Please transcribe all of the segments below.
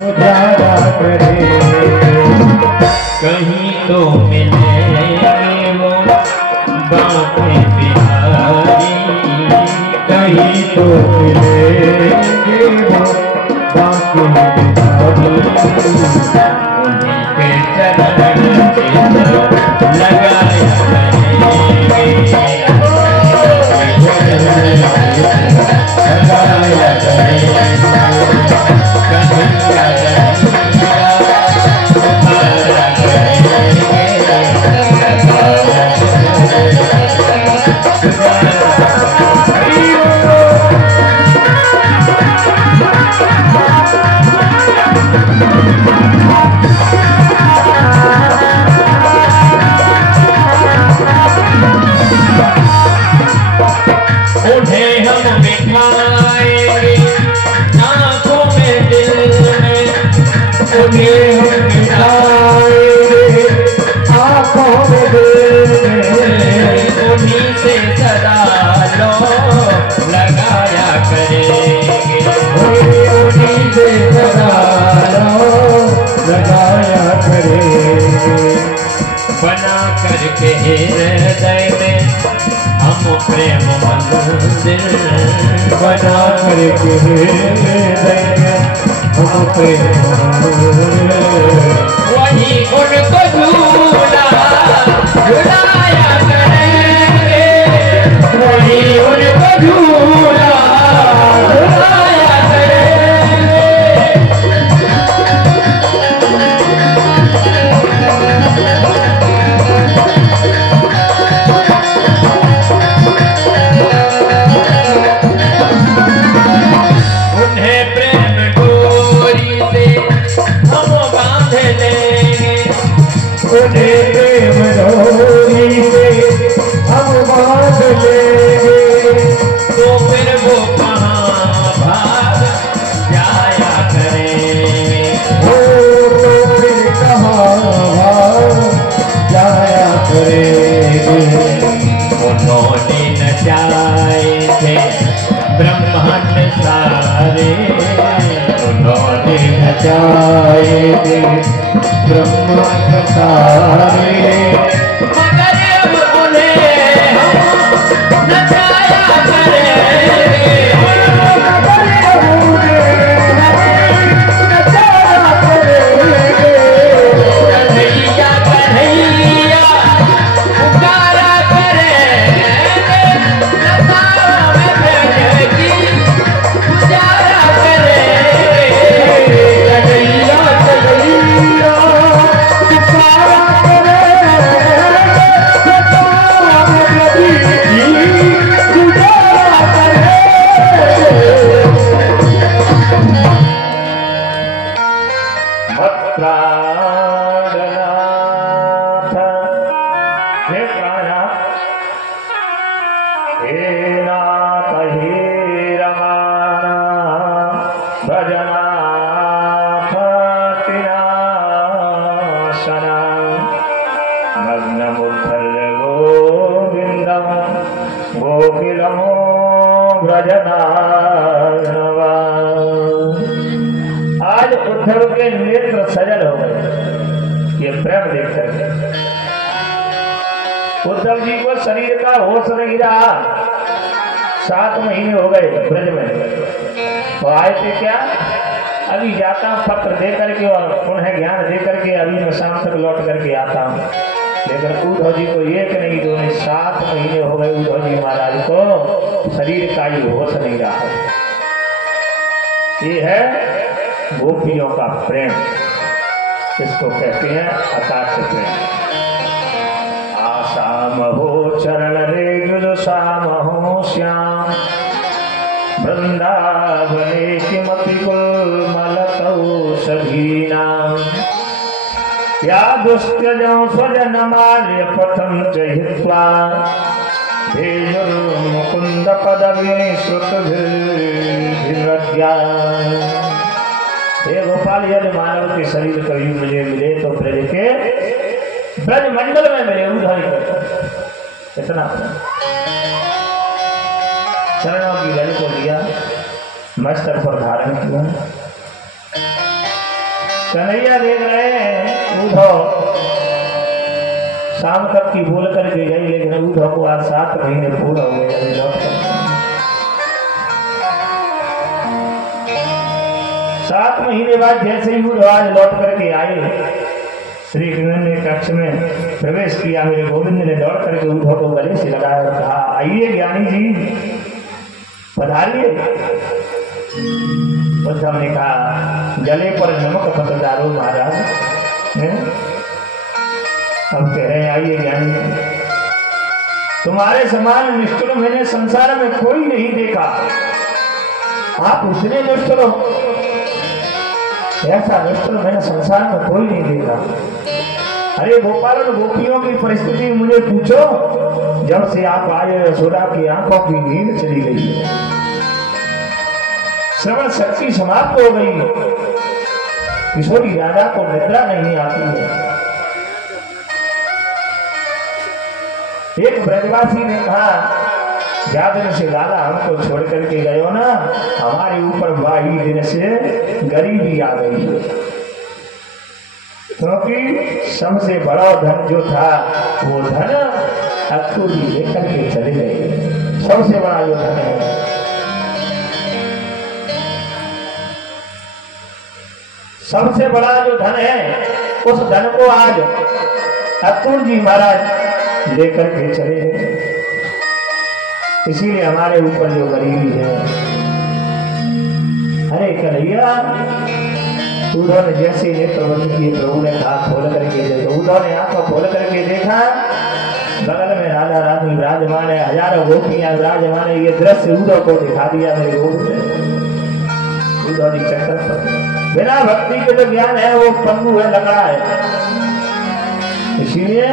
उजाला करे कहीं तो मिले वो बातें बिहारी, कहीं तो मिलेंगे वो बाकी उन्हीं के चरण चिन्ह लगाया करेंगे, लगाया उन्हें हम बिठाएंगे आंखों में दिल में, उन्हें हम मिलाएंगे आँखों में दिल में, उन्हीं से सदा लो लगाया करेंगे, उन्हीं से सदा लगाया करेंगे। बना करके हृदय में हम प्रेम मंदिर, बना करके हृदय में हम प्रेम वही उनको झूला झुलाया करेंगे, वही उनको झूला झुलाया करेंगे। उन्हें प्रेम डोरी से हम बांध लेंगे, उन्हें प्रेम डोरी से हम बांध लेंगे, तो फिर वो कहाँ भाग जाया करेंगे, तो फिर कहाँ भाग जाया करेंगे। उन्होंने नचाए थे ब्रह्मांड सारे, उन्होंने नचाए थे ब्रह्मांड सारे, मगर अब उन्हें हम नचाया करेंगे, कन्हैया कन्हैया पुकारा करेंगे, नचाओ में प्यार की गुजारा करेंगे, कन्हैया कन्हैया पुकारा मत्राणाथ हे प्राणनाथ, हे नाथ हे रमानाथ भजनाथ विनाशना नग्नमुद्धर गोविन्दं गोकुलमो व्रजनार्णवा। आज उद्धव के नेत्र सजल हो गए ये प्रेम देख करके। उद्धव जी को शरीर का होश नहीं रहा, 7 महीने हो गए ब्रज में, तो आए थे क्या, अभी जाता हूँ पत्र दे करके और पुनः ज्ञान दे करके अभी मैं शाम तक लौट करके आता हूँ। लेकिन उद्धव जी को एक नहीं दो नहीं 7 महीने हो गए उद्धव जी महाराज को शरीर का ही होश नहीं रहा। ये है गोपियों का प्रेम, इसको कहते हैं अकाट्य प्रेम। आसाम हो चरण रेगुल श्याम हो श्याम, वृंदावने किमपि कुलमलतौ सधीनाम, या दुष्त्यजौ स्वजनमाल्य पथं च हित्वा, मुकुंद पदवी श्रुतभिर्भिरज्ञा। हे गोपाल, यदि मानव के शरीर कभी मुझे मिले तो ब्रज के ब्रज मंडल में मिले उधर इतना चरणों की लय को लिया, मस्तक पर धारण किया। कन्हैया देख रहे हैं उद्धव शाम तक की बोल करके गई, लेकिन उद्धव को आज 7 महीने पूरा हो गए अभी लौट कर। 7 महीने बाद जैसे ही उद्धव आज लौट करके आए, श्री कृष्ण ने कक्ष में प्रवेश किया। मेरे गोविंद ने दौड़ करके उद्धव को गले से लगाया और कहा, आइए ज्ञानी जी पधारिए। उद्धव ने कहा, गले पर नमक पत डालो महाराज। अब कह रहे हैं, आइए ज्ञानी जी, तुम्हारे समान निष्ठुर मैंने संसार में कोई नहीं देखा, आप उसने निष्ठुर हो, ऐसा निष्ठुर मैंने संसार में कोई नहीं देखा। अरे गोपाल और गोपियों की परिस्थिति मुझे पूछो, जब से आप आए यशोदा की आंखों की नींद चली गई है, श्रवण शक्ति समाप्त हो गई है, किशोरी राजा को निद्रा नहीं आती है। एक ब्रजवासी ने कहा, ज्यादा दिन से लाला हमको छोड़ करके गए हो ना, हमारे ऊपर 22 दिन से गरीबी आ गई है, क्योंकि सबसे बड़ा धन जो था वो धन अक्तूरी लेकर के चले गए। सबसे बड़ा जो धन है, सबसे बड़ा जो धन है, उस धन को आज अक्तूर जी महाराज लेकर के चले गए। इसीलिए हमारे ऊपर जो गरीबी है। अरे कन्हैया, उद्धव ने जैसे नेत्र बंद किए, प्रभु ने हाथ खोल करके देखा। उद्धव ने आंखों खोल करके देखा, बगल में राजा रानी विराजमान है, हजारों गोपियां विराजमान है। ये दृश्य उद्धव को दिखा दिया मेरे गोविंद ने। उद्धव जी चक्कर पर, बिना भक्ति के जो ज्ञान है वो पंगु है, लकड़ा है। इसीलिए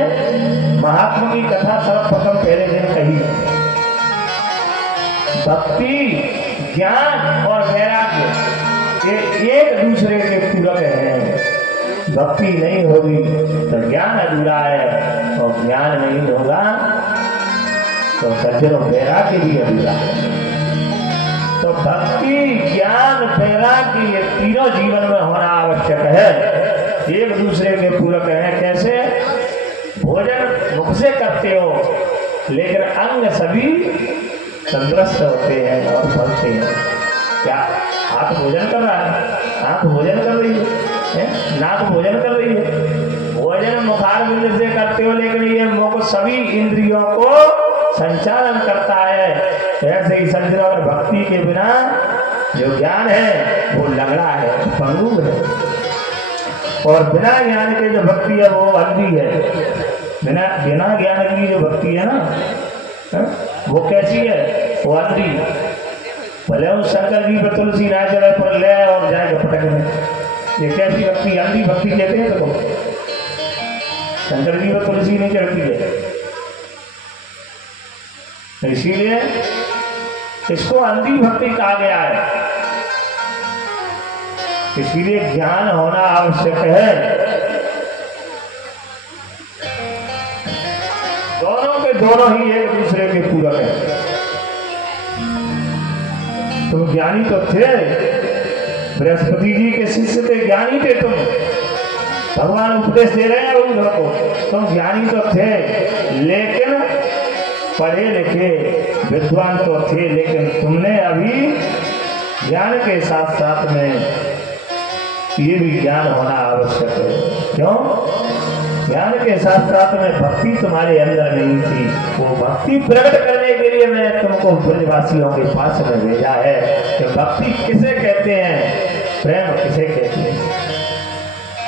महात्मा की कथा सर्वप्रथम पहले दिन कही, भक्ति ज्ञान और वैराग्य ये एक दूसरे के पूरक हैं। भक्ति नहीं होगी तो ज्ञान अधूरा है, और ज्ञान नहीं होगा तो सज्जनों वैराग्य भी अधूरा है। तो भक्ति ज्ञान वैराग्य ये तीनों जीवन में होना आवश्यक है, एक दूसरे के पूरक है। कैसे? भोजन मुख से करते हो, लेकिन अंग सभी तंदुरुस्त होते हैं और फलते हैं। क्या हाथ भोजन कर रहा है, आंख भोजन कर रही है, नाक भोजन कर रही है, भोजन मुखार बिंद से करते हो, लेकिन ये मुख सभी इंद्रियों को संचालन करता है। ऐसे ही संजय और भक्ति के बिना जो ज्ञान है वो लंगड़ा है, पंगु है, और बिना ज्ञान के जो भक्ति है वो अंधी है। बिना ज्ञान की जो भक्ति है ना, वो कैसी है? वो अंधी। भले उस शंकर जी पर तुलसी ना चढ़े पर ले और जाएगा पटकने, ये कैसी भक्ति? अंधी भक्ति कहते हैं। तो शंकर जी पर तुलसी नहीं चढ़ती है, इसीलिए इसको अंधी भक्ति कहा गया है। इसीलिए ज्ञान होना आवश्यक है। दोनों के दोनों ही एक दूसरे के पूरक है। तुम ज्ञानी तो थे, बृहस्पति जी के शिष्य थे, ज्ञानी थे तुम। भगवान उपदेश दे रहे हैं उद्धव को, तुम ज्ञानी तो थे, लेकिन पढ़े लिखे विद्वान तो थे, लेकिन तुमने अभी ज्ञान के साथ साथ में ये भी ज्ञान होना आवश्यक है। क्यों? ज्ञान के साथ साथ में भक्ति तुम्हारे अंदर नहीं थी। वो भक्ति प्रकट करने के लिए मैंने तुमको ब्रजवासियों के पास में भेजा है कि भक्ति किसे कहते हैं, प्रेम किसे कहते हैं।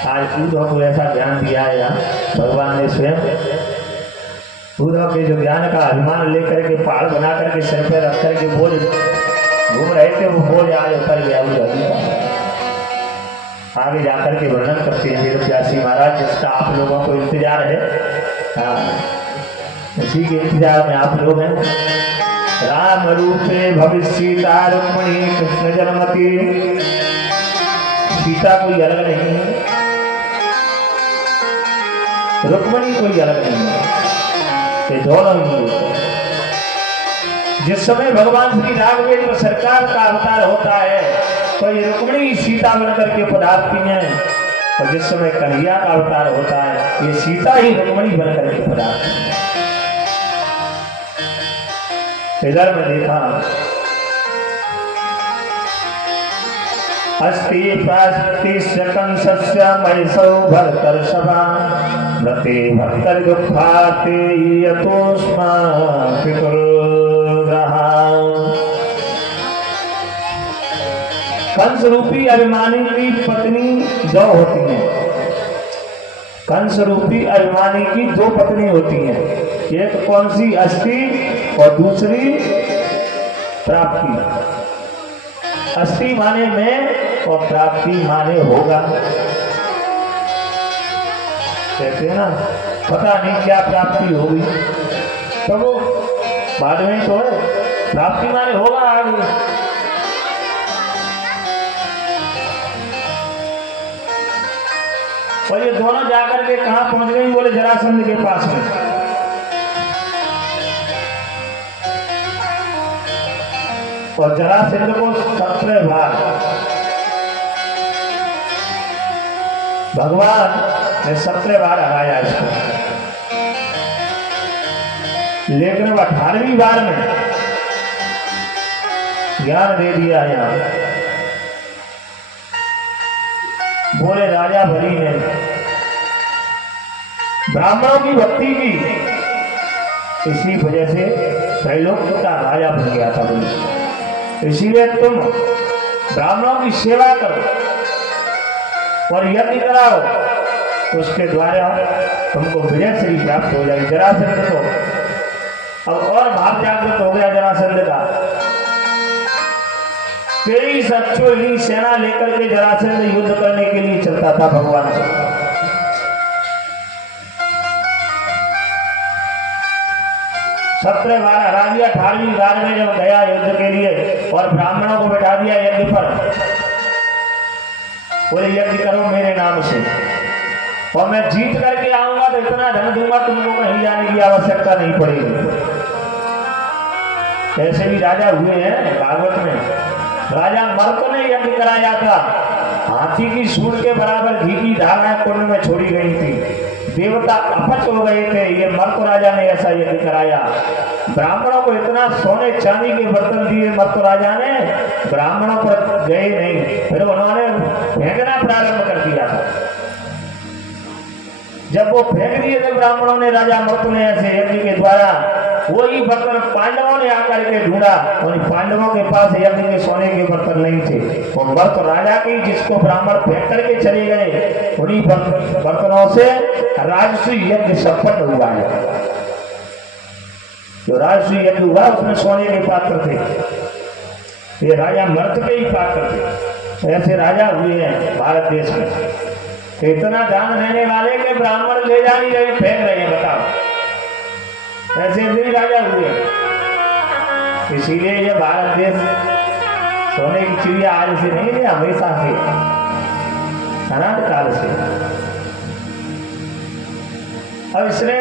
आज उद्धव को ऐसा ज्ञान दिया है भगवान ने स्वयं। उद्धव के जो ज्ञान का अभिमान लेकर के पहाड़ बना करके सिर पर रख करके बोझ घूम रहे थे, वो बोझ आज उतर गया उद्धव। आगे जाकर के वर्णन करते हैं वेद व्यासी महाराज, जिसका आप लोगों को इंतजार है। इसी के इंतजार में आप लोग हैं। राम रूपे भविष्य सीता रुक्मणी कृष्ण जन्मति। सीता कोई अलग नहीं है, रुक्मणी कोई अलग नहीं है, ये दोनों ही है। जिस समय भगवान श्री राघवेंद्र सरकार का अवतार होता है तो ये रुक्मणी सीता बनकर के पदार्थी हैं, और जिस समय कन्हैया का अवतार होता है ये सीता ही रुक्मणी बनकर के पधारती है। इधर में देखा अस्ति प्रास्तिश्च कंसस्य महिषौ भरतर्षभा व्रते भक्तर दुःखाते यतोस्मा पितुर्ग्रहा। कंस रूपी अभिमानी की पत्नी दो होती हैं। कंस रूपी अभिमानी की दो पत्नी होती हैं, एक कौन सी? अस्ति और दूसरी प्राप्ति। अस्ति माने में और प्राप्ति माने होगा। कहते हैं ना पता नहीं क्या प्राप्ति होगी, तो वो बाद में तो है, प्राप्ति माने होगा आगे। और ये दोनों जाकर के कहां पहुंच गई? बोले जरासंध के पास में। और जरासंध को 17 बार भगवान ने 17 बार हराया इसको, लेकिन 18वीं बार में ज्ञान दे दिया यहाँ। बोले राजा बलि ने ब्राह्मणों की भक्ति की, इसी वजह से त्रैलोक्य का राजा बन गया था बलि। इसीलिए तुम ब्राह्मणों की सेवा करो और यज्ञ कराओ, उसके द्वारा तुमको विजय श्री प्राप्त हो जाएगी। जरासंध को अब और भाव जागृत हो गया जरासंध का। 23 अक्षोहिणी सेना लेकर के जरासंध युद्ध करने के लिए चलता था भगवान से। सत्रह बार हरा दिया, 18वीं बार में जब गया युद्ध के लिए और ब्राह्मणों को बैठा दिया यज्ञ पर, बोले यज्ञ करो मेरे नाम से और मैं जीत करके आऊंगा तो इतना धन दूंगा तुमको कहीं जाने की आवश्यकता नहीं पड़ेगी। ऐसे भी राजा हुए हैं भागवत में। राजा मर्क ने यज्ञ कराया था, हाथी की सूंड के बराबर घी की धाराएं कुंड में छोड़ी गई थी, देवता अपच हो गए थे। ये मर्क राजा ने ऐसा यज्ञ कराया। ब्राह्मणों को इतना सोने चांदी के बर्तन दिए मर्क राजा ने, ब्राह्मणों पर गए नहीं, फिर उन्होंने फेंकना प्रारंभ कर दिया था। जब वो फेंक दिए थे ब्राह्मणों ने, राजा मर्क ने ऐसे यज्ञ के द्वारा, वही बर्तन पांडवों ने आकर के ढूंढा, और पांडवों के पास यज्ञ के सोने के बर्तन नहीं थे। वो मर्क राजा की जिसको ब्राह्मण फेंक करके चले गए, उन्हीं बर्तनों से राजसूय यज्ञ संपन्न हुआ है। जो राजसूय यज्ञ हुआ उसमें सोने के पात्र थे, ये राजा मर्क के ही पात्र थे। ऐसे राजा हुए हैं भारत देश में। इतना दान देने वाले के ब्राह्मण ले जा नहीं रहे, फेंक रहे हैं, बताओ। ऐसे भी राजा हुए। इसीलिए ये भारत देश सोने की चिड़िया आज से नहीं है, हमेशा से, अनाद काल से। अब इसने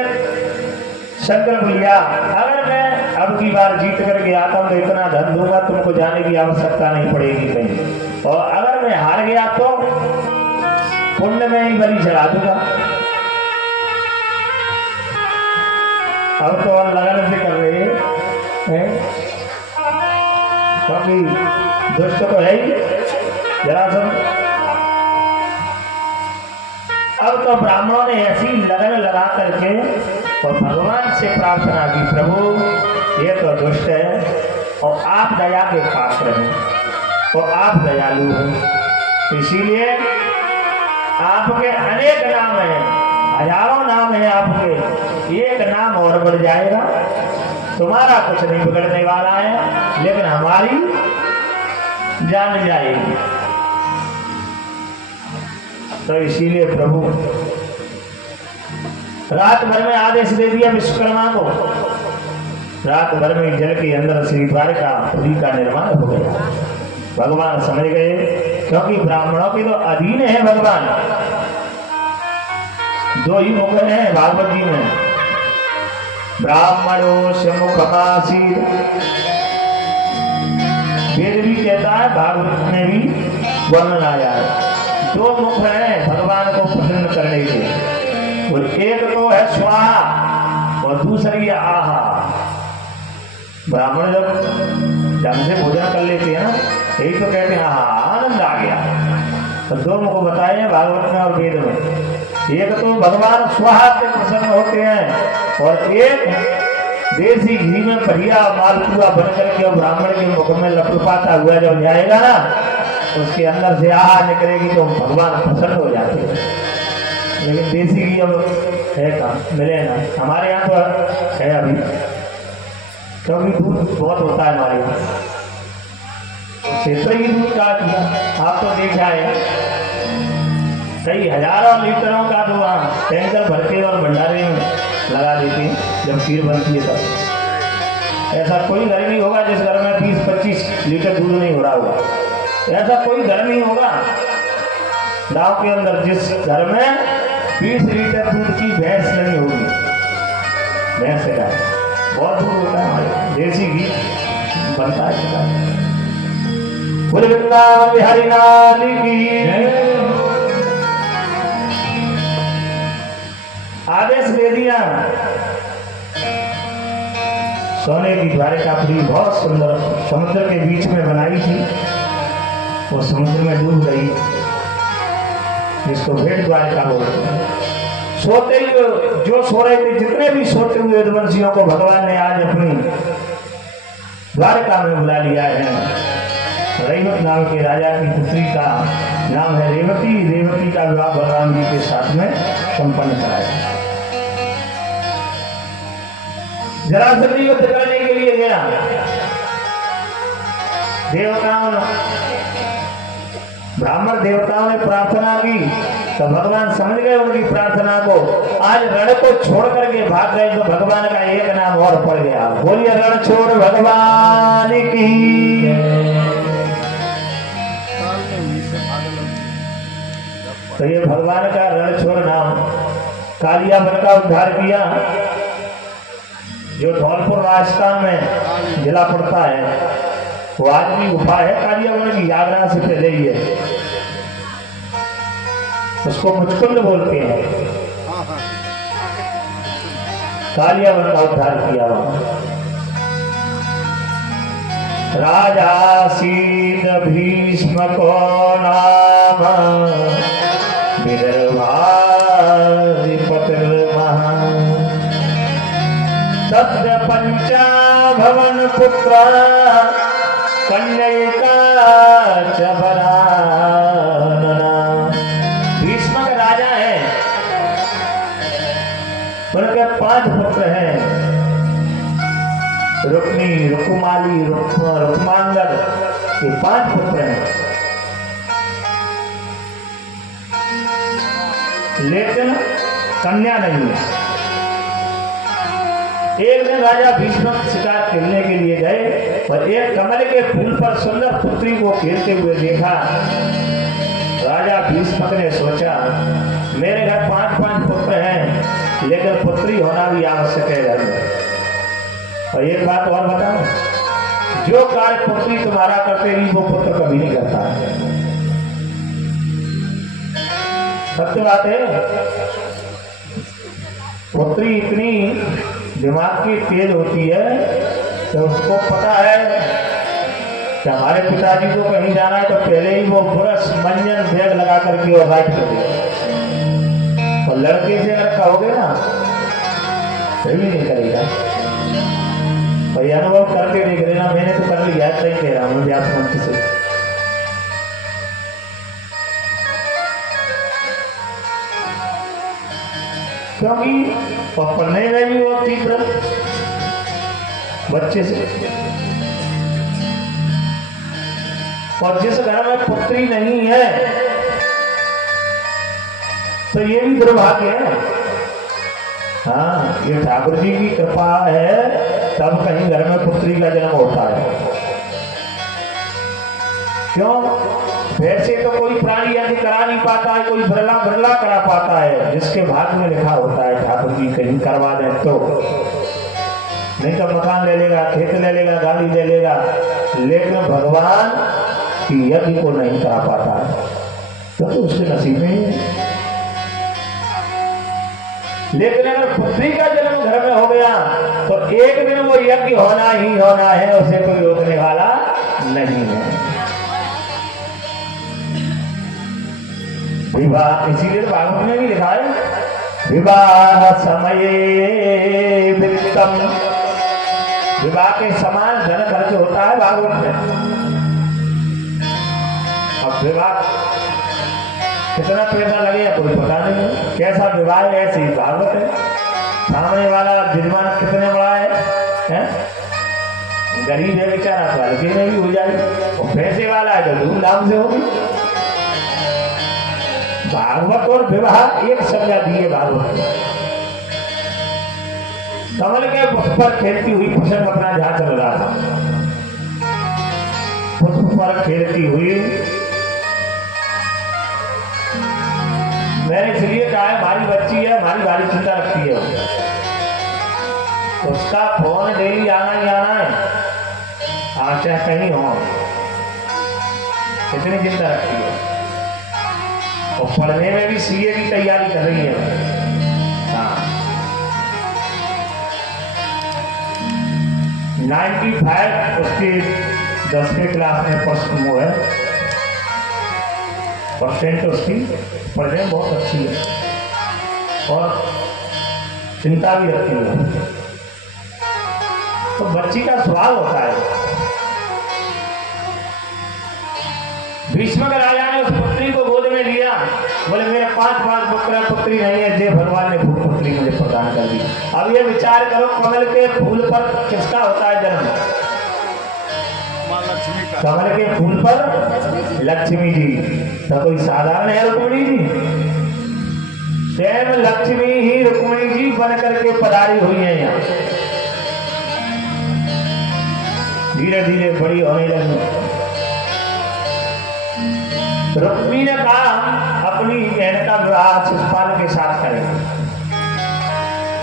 शंकर बोलिया, अगर मैं अब की बार जीत करके आता हूं तो इतना धन दूंगा तुमको जाने की आवश्यकता नहीं पड़ेगी कहीं, और अगर मैं हार गया तो कुंड में ही बलि चढ़ा दूंगा। अब तो और लगन से कर रहे हैं, क्योंकि दुष्ट तो है ही जरासंध। अब तो ब्राह्मणों ने ऐसी लगन लगा करके और भगवान से प्रार्थना की, प्रभु ये तो दुष्ट है और आप दया के पात्र हैं और आप दयालु हैं, इसीलिए आपके अनेक नाम हैं, हजारों नाम है आपके, एक नाम और बढ़ जाएगा, तुम्हारा कुछ नहीं बिगड़ने वाला है, लेकिन हमारी जान जाएगी। तो इसीलिए प्रभु रात भर में आदेश दे दिया विश्वकर्मा को, रात भर में जल के अंदर श्री द्वारकापुरी का निर्माण हो गया। भगवान समझ गए, क्योंकि ब्राह्मणों के तो अधीन है भगवान। दो ही मुख हैं भागवत जी में, ब्राह्मणों से मुखमासी, वेद भी कहता है, भागवत में भी वर्णन आया है, दो मुख हैं भगवान को प्रसन्न करने के, और एक तो है स्वाहा और दूसरी है आहा। ब्राह्मण जब ढंग से भोजन कर लेते हैं ना, यही तो कहते हैं आहा आनंद आ गया। तो दो मुख बताए हैं भागवत में और वेद में। एक तो भगवान स्वाहा से प्रसन्न होते हैं, और एक देसी घी में बढ़िया मालपुआ बनकर के ब्राह्मण के मुख में लपटपाता हुआ जब जाएगा ना, उसके अंदर से आहा निकलेगी तो भगवान प्रसन्न हो जाते हैं। लेकिन देसी घी अब है कहाँ, मिले ना। हमारे यहाँ तो है अभी, क्योंकि दूध बहुत होता है हमारे यहाँ, क्षेत्र ही दूध का आप तो देखा है, कई हजारों लीटरों का दूध टैंकर भर के और भंडारे में लगा देते हैं जब खीर बनती है तब। ऐसा कोई घर नहीं होगा जिस घर में 20-25 लीटर दूध नहीं हो रहा होगा। ऐसा कोई घर नहीं होगा गांव के अंदर जिस घर में 20 लीटर दूध की भैंस नहीं होगी। भैंस का बहुत दूध होता है हमारे, देसी घी बनता है। बोले वृंदावन बिहारी लाल की आदेश दे दिया। सोने की द्वारिकापुरी बहुत सुंदर समुद्र के बीच में बनाई थी, वो समुद्र में डूब गई, जिसको भेड़ द्वारिका बोलते हैं। सोते ही जो सो रहे थे, जितने भी सोते हुए यदुवंशियों को भगवान ने आज अपनी द्वारिका में बुला लिया है। रैवत नाम के राजा की पुत्री का नाम है रेवती। रेवती का विवाह बलराम जी के साथ में संपन्न कराया। जरासंध युद्ध करने के लिए गया, देवताओं ब्राह्मण देवताओं ने प्रार्थना की तो भगवान समझ गए उनकी प्रार्थना को। आज रण को छोड़ करके भाग गए तो भगवान का एक नाम और पड़ गया। बोलिए रण छोड़ भगवान की। तो ये भगवान का रण छोड़ नाम। कालिया वन का उद्धार किया, जो धौलपुर राजस्थान में जिला पड़ता है, वो आदमी गुफा है कालिया वन की, आगरा से पहले ही है। उसको मुचकुंद बोलते हैं। कालिया वन का उद्धार किया वहां। राजा सीत भीष्म को नाम विदर्भाधिपतिर्महान् तत्र पंचाभवन पुत्र कन्यका च वरानना। भीष्म के राजा हैं, उनके 5 पुत्र हैं, रुक्मी, रुकुमाली, रुक्मांगद, ये 5 पुत्र हैं। लेकिन कन्या नहीं है। एक दिन राजा भीष्म शिकार खेलने के लिए गए और एक कमल के फूल पर सुंदर पुत्री को खेलते हुए देखा। राजा भीष्म ने सोचा, मेरे घर 5 पुत्र हैं, लेकिन पुत्री होना भी आवश्यक है घर में। और एक बात और बताओ, जो कार्य पुत्री तुम्हारा करते रही वो पुत्र कभी नहीं करता है। सत्य बात है। पुत्री इतनी दिमाग की तेज होती है तो उसको पता है कि हमारे पिताजी को कहीं जाना है तो पहले ही वो ब्रश मंजन बैग लगा करके और राइट कर देगा। और लड़के से अगर कहोगे ना फिर भी नहीं करेगा। और अनुभव करके देख लेना, मैंने तो कर लिया, सही कह रहा हूँ व्यास मंच से। क्योंकि पढ़ने में भी वो तीव्र बच्चे से। और जिस घर में पुत्री नहीं है तो ये भी दुर्भाग्य है। हाँ, ये ठाकुर जी की कृपा है तब कहीं घर में पुत्री का जन्म होता है। क्यों? वैसे तो कोई प्राणी यदि करा नहीं पाता है, कोई बिरला करा पाता है, जिसके भाग्य में लिखा होता है ठाकुर जी कहीं करवा दें तो। नहीं तो मकान ले लेगा, खेत ले लेगा, गाड़ी ले लेगा, लेकिन भगवान की यज्ञ को नहीं करा पाता है। तो उसके नसीब में ही है। लेकिन अगर पुत्री का जन्म घर में हो गया तो एक दिन वो यज्ञ होना ही होना है, उसे कोई रोकने वाला नहीं है। विवाह इसीलिए भागवत में भी लिखा है, विवाह समय वित्तम, विवाह के समान धन खर्च होता है भागवत में। अब विवाह कितना पैसा लगेगा कोई पता नहीं है, कैसा विवाह है ऐसी भागवत है। सामने वाला विद्वान कितने बड़ा है? गरीब है बेचारा तो हल्के में भी हो जाए, और पैसे वाला है तो धूमधाम से होगी। भागवत और विवाह एक संज्ञा दी है भागवत में। कमल के पुष्प पर खेलती हुई पुष्प अपना जहां चल रहा था, पुष्प पर खेलती हुई, मैंने इसलिए कहा है हमारी बच्ची है, हमारी भारी चिंता रखती है, उसका फोन डेली आना ही आना है, आज चाहे कहीं हो, इतनी चिंता रखती है। और पढ़ने में भी सीए की तैयारी कर रही है। हाँ 95 उसकी 10वीं क्लास में फर्स्ट वो है, परसेंट उसकी पढ़ने में बहुत अच्छी है और चिंता भी रखती है। तो बच्ची का स्वभाव होता है। भीष्म के राजा ने उस पुत्री को गोद में लिया, बोले मेरे 5 पुत्र पुत्री नहीं है, जय भगवान ने पुत्री मुझे प्रदान कर दी। अब ये विचार करो, कमल के फूल पर किसका होता है जन्म? कमल के फूल पर लक्ष्मी जी। तो कोई साधारण है रुक्मिणी जी? स्वयं लक्ष्मी ही रुक्मिणी जी बन करके पधारी हुई है यहाँ। धीरे धीरे बड़ी होने लगी। रुक्मिणी ने कहा अपनी बहन का विवाह शिशुपाल के साथ करेंगे।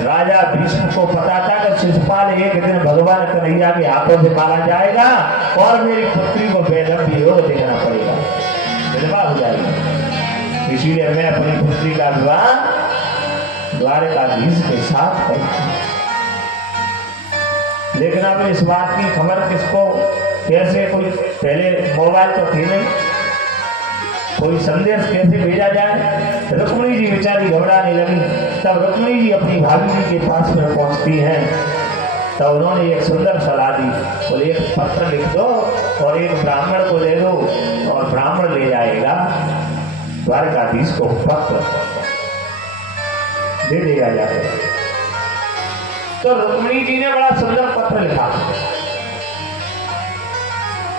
राजा भीष्म को पता था कि शिशुपाल एक दिन भगवान कन्हैया के हाथों से मारा जाएगा और मेरी पुत्री को बेदम योग देखना पड़ेगा, विधवा हो जाएगी। इसीलिए मैं अपनी पुत्री का विवाह द्वारकाधीश के साथ करूंगा। लेकिन अब इस बात की खबर किसको कैसे, कोई पहले मोबाइल तो थी नहीं, कोई संदेश कैसे भेजा जाए? रुक्मिणी जी बेचारी घबराने लगी। तब रुक्मिणी जी अपनी भाभी जी के पास में पहुंचती हैं, तब उन्होंने एक सुंदर सलाह दी, बोले एक पत्र लिख दो और एक ब्राह्मण को दे दो और ब्राह्मण ले जाएगा द्वारकाधीश को, पत्र दे देगा जाके। तो रुक्मिणी जी ने बड़ा सुंदर पत्र लिखा।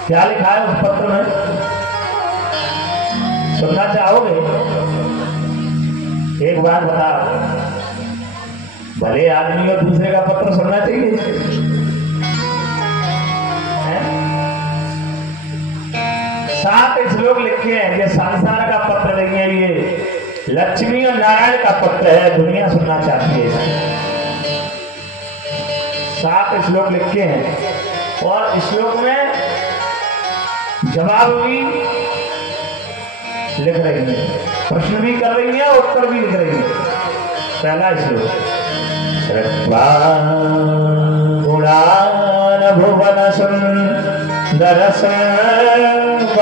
क्या लिखा है उस पत्र में, सुनना चाहोगे? एक बार बता, भले आदमी और दूसरे का पत्र सुनना चाहिए। 7 श्लोक लिखे हैं, ये संसार का पत्र नहीं है, ये लक्ष्मी और नारायण का पत्र है, दुनिया सुनना चाहती है। 7 श्लोक लिखे हैं और श्लोक में जवाब भी लिख रही है, प्रश्न भी कर रही है, उत्तर भी लिख रही है। पहला श्लोक, श्रुत्वा गुणान् भुवन सुंदर सर्वकान्ते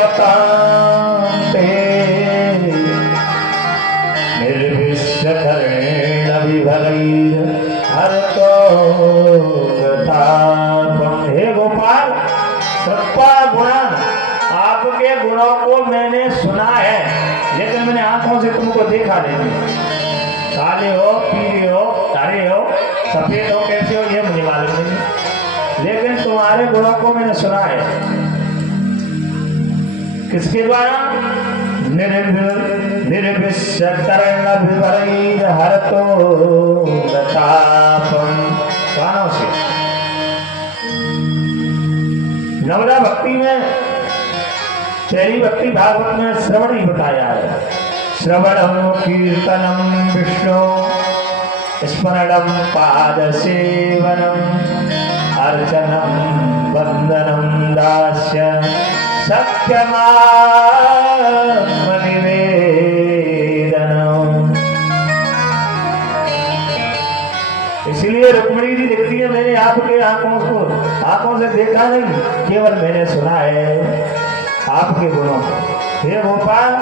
निर्विश्यकरेण विभरैर् हरतो गतापम्। हे गोपाल, श्रुत्वा गुणान्, आपके गुणों को मैंने सुना है, लेकिन मैंने आंखों से तुमको देखा नहीं। काले हो, पीले हो, तारे हो, सफेद हो, कैसे हो ये मुझे मालूम नहीं, लेकिन तुम्हारे गुणों को मैंने सुना है। किसके द्वारा? निर्विश्यकरेण विभरैर् हरतो गतापम्, कानों से। नवदा भक्ति में पहली भक्ति भागवत में श्रवण ही बताया है। श्रवणम कीर्तनम विष्णु स्मरणम पाद सेवनम अर्चनम वंदनम दास्य सत्यमात्मनिवेदनम्। रुक्मिणी जी लिखती है, मैंने आपके आंखों से देखा नहीं, केवल मैंने सुना है आपके गुणों को। हे गोपाल,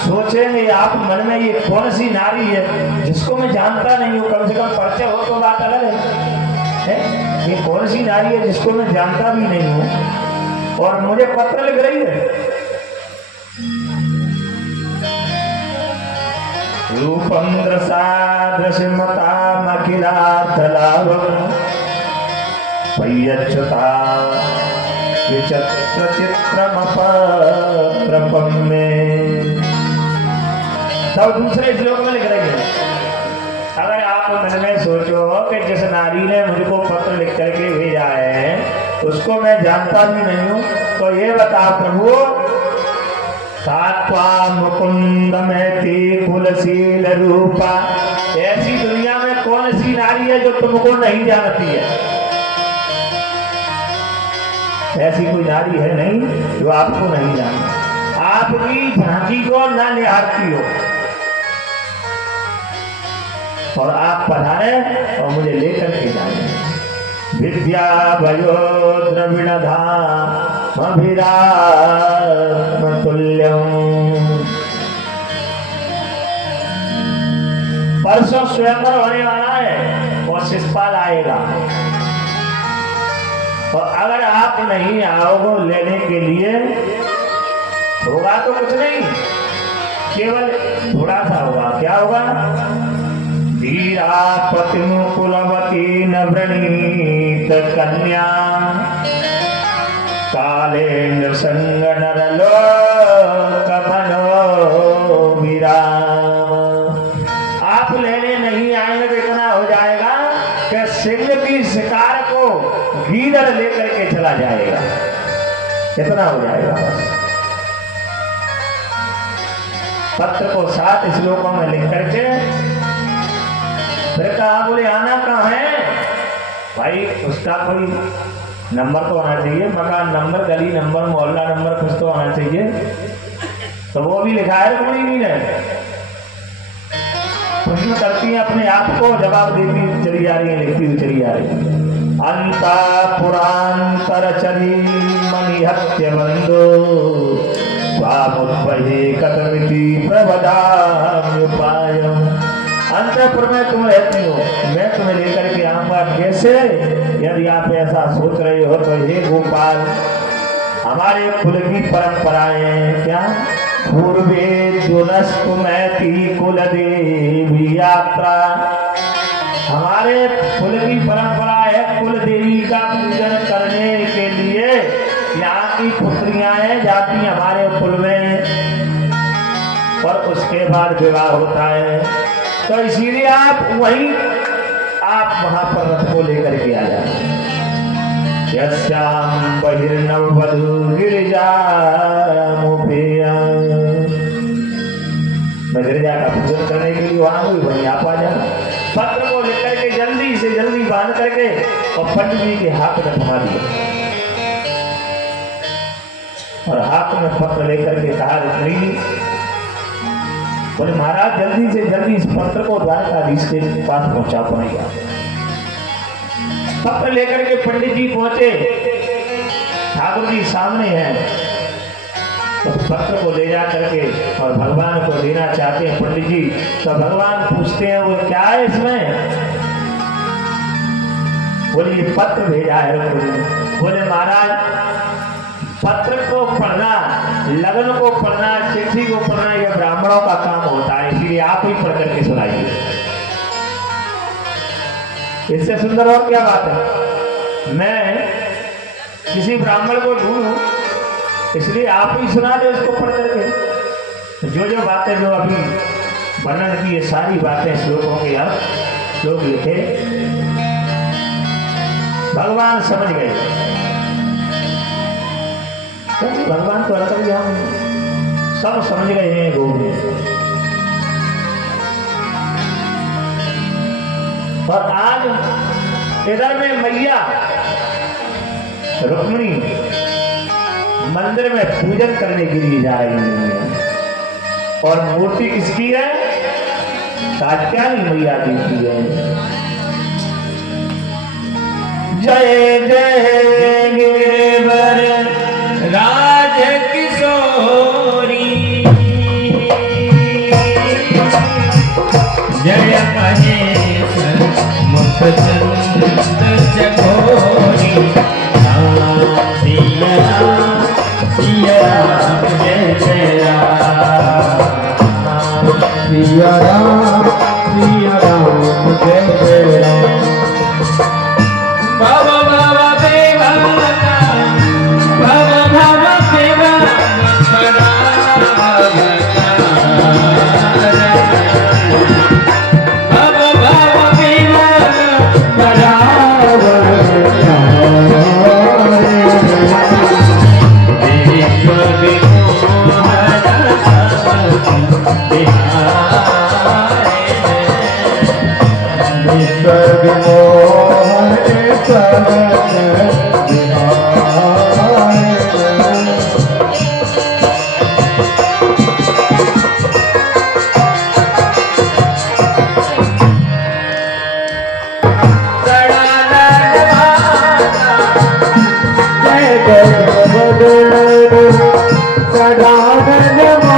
सोचेंगे आप मन में ये कौन सी नारी है जिसको मैं जानता नहीं हूँ, कम से कम परिचय हो तो बात अलग है? ये कौन सी नारी है जिसको मैं जानता भी नहीं हूँ और मुझे पत्र लिख रही है। रूपम दृशादृशमता मखिलार्थलाभम पय्यच्युता विचित्र चित्रमपत्रपम में। तब दूसरे श्लोक में लिख रही है, अगर आप मन में सोचो कि जिस नारी ने मुझको पत्र लिख करके भेजा है उसको मैं जानता भी नहीं हूँ, तो ये बता प्रभु, सात्वा मुकुंद में कुलशील रूपा, ऐसी दुनिया में कौन सी नारी है जो तुमको नहीं जानती है? ऐसी कोई नारी है नहीं जो आपको नहीं जानती, आपकी झांकी को ना निहारती हो, और आप पधारे और मुझे लेकर के जाए। विद्या भयो द्रविण धाम तुल्यम। परसों स्वयंवर होने वाला है और शिषपाल आएगा, और अगर आप नहीं आओगे लेने के लिए, होगा तो कुछ नहीं, केवल थोड़ा सा होगा। क्या होगा? धीरा प्रतिमुकुलवती न वृणीत कन्या काले नृसंग नरलोक मनो विराम। आप लेने नहीं आएंगे तो इतना हो जाएगा कि सिंह की शिकार को गीदड़ लेकर के चला जाएगा, इतना हो जाएगा बस। पत्र को 7 श्लोकों में लिख करके फिर कहा, बोले आना कहाँ है भाई? उसका कोई नंबर तो होना चाहिए, मकान नंबर, गली नंबर, मोहल्ला नंबर कुछ तो होना चाहिए। तो वो भी लिखा है रुक्मिणी ने। प्रश्न करती है अपने आप को, जवाब देती चली जा रही है, लिखती हुई चली जा रही है। अंता पुरांतर चली मणिहत्य बंधो स्वामुद्वहे कथमिति प्रवदाम्युपायम्। अंतःपुर में तुम रहती हो, मैं तुम्हें लेकर के आऊंगा कैसे? यदि आप ऐसा सोच रहे हो तो हे गोपाल, हमारे कुल की परंपराएं क्या? पूर्वे दुनस्तु मैती कुल देवी यात्रा। हमारे कुल की परंपरा है कुल देवी का पूजन करने के लिए यहाँ की पुत्रियां जाती हमारे कुल में, और उसके बाद विवाह होता है। तो इसीलिए आप वहां पर रथ को लेकर के आ जाए। यस्याम बहिर्नव वधू गिरिजा मुपेया, मैं गिरिजा का पूजन करने के लिए वहां हुई, वहीं आप आ जाना। पत्र को लेकर के जल्दी से जल्दी बांध करके और पंडित जी के हाथ में थमा दिया, और हाथ में पत्र लेकर के कहा, रुक्मिणी, बोले महाराज जल्दी से जल्दी इस पत्र को द्वारकाधीश के पास पहुंचा पाएगा। पत्र लेकर के पंडित जी पहुंचे, ठाकुर जी सामने हैं, उस पत्र को ले जा करके और भगवान को देना चाहते हैं पंडित जी। तो भगवान पूछते हैं, वो क्या है इसमें? बोले ये पत्र भेजा है रुक्मिणी। बोले महाराज, पत्र को पढ़ना, लगन को पढ़ना, चिट्ठी को पढ़ना यह ब्राह्मणों का काम होता है, इसलिए आप ही पढ़ करके सुनाइए। इससे सुंदर और क्या बात है? मैं किसी ब्राह्मण को ढूंढूं, इसलिए आप ही सुना दे उसको पढ़ करके। जो जो बातें जो अभी वर्णन की, ये सारी बातें श्लोकों के आप श्लोक लिखे, भगवान समझ गए। भगवान तो अलग हम सब समझ गए हैं गोविंद। और आज इधर में मैया रुक्मिणी मंदिर में पूजन करने के लिए जा रही है, और मूर्ति किसकी है? कात्यायनी मैया जी की है। जय जय गिरवर राज किशोरी जय महेश मुखचंद चकोरी सिया सिया जय जय सिया राम जय जय राम भव भव देवा भव भव देवा भव भव देवा सदा